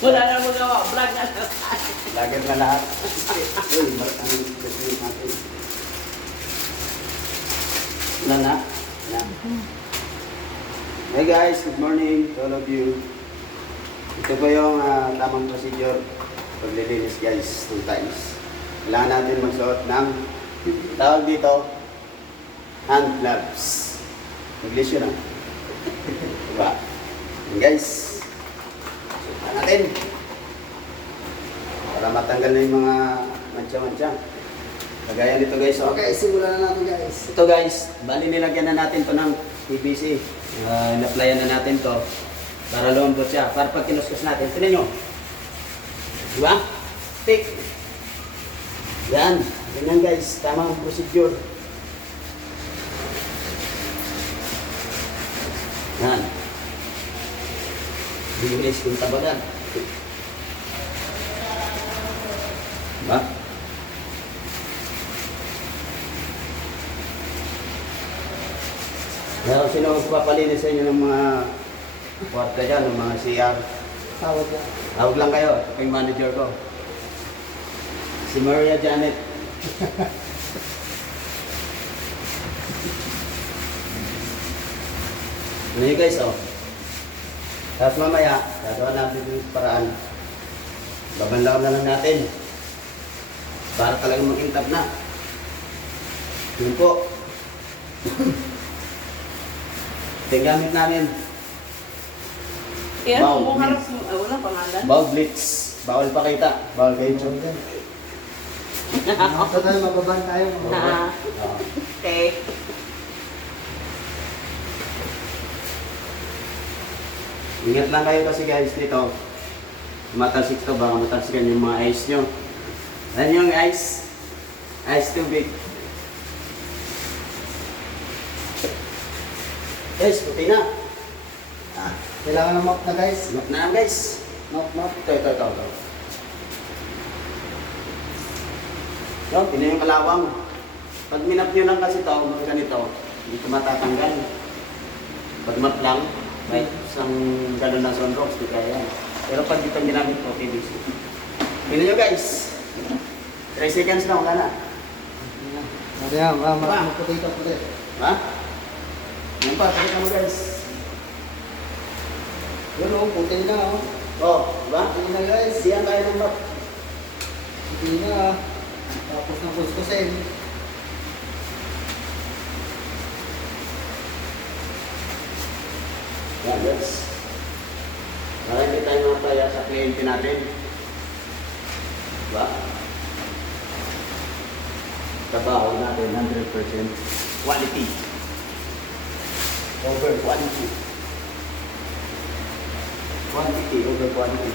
Wala na magawa. Vlog na. Lager na lahat. Uy, ang gagawin natin. Wala na? Yan. Hey guys, good morning to all of you. Ito po yung tamang procedure paglilinis guys, 2 times. Kailangan natin magsuot ng tawag dito, hand gloves. English yun diba? And guys, suot natin. Para matanggal na yung mga mancha-mancha. Kagaya nito guys. Okay, simulan na natin guys. Ito guys, bali nilagyan na natin to ng PVC. In-applyan na natin to para lumambot siya. Para pag kinuskus natin, tinan nyo. Diba? Stick. Yan. Ganyan guys, tamang procedure. Yan. Bilis kung tabagan. Diba? Meron sino magpapalinis sa inyo ng mga kwarta dyan, ng mga CR. Tawag yan. Tawag lang kayo, ito yung manager ko. Si Maria Janet. Ano yun guys, oh. Tapos mamaya, gagawa natin yung paraan. Babanlaw na lang natin. Para talagang makintab na. Yun po. Ito yung gamit namin. Yan, Wow. kung harap mo. Wala pangalan. Bawal blitz. Bawal pakita. Bawal kayo. Ito tayo, mababan tayo. Na. Okay. Ingat lang kayo kasi guys dito. Matalsik to, baka matalsikan yung mga ice nyo. Yan yung ice. Ice tubig. Guys, puti na. Kailangan ng mop na guys. Mop na lang guys. Mop. Ito. Yan, yun yung kalawang. Pag minap nyo lang kasi ito, mga ganito, hindi ito matatanggal. Pag map lang, may isang gano'n na sunrocks, di kaya yan. Pero pag dito ginamit ko, PVC. Tignan nyo guys. 3 seconds na, wala na. Ayan, Ba? puti. Ha? Yan pa, pakita mo guys. Yun o, puti na o. Oh, diba? Puti na guys. Siyan tayo ng map. Puti na. Tapos ng kuskusin. Yan guys. Para hindi tayo mapaya sa kliyente natin. Diba? Trabaho natin 100% quality over quantity. Quantity over quality.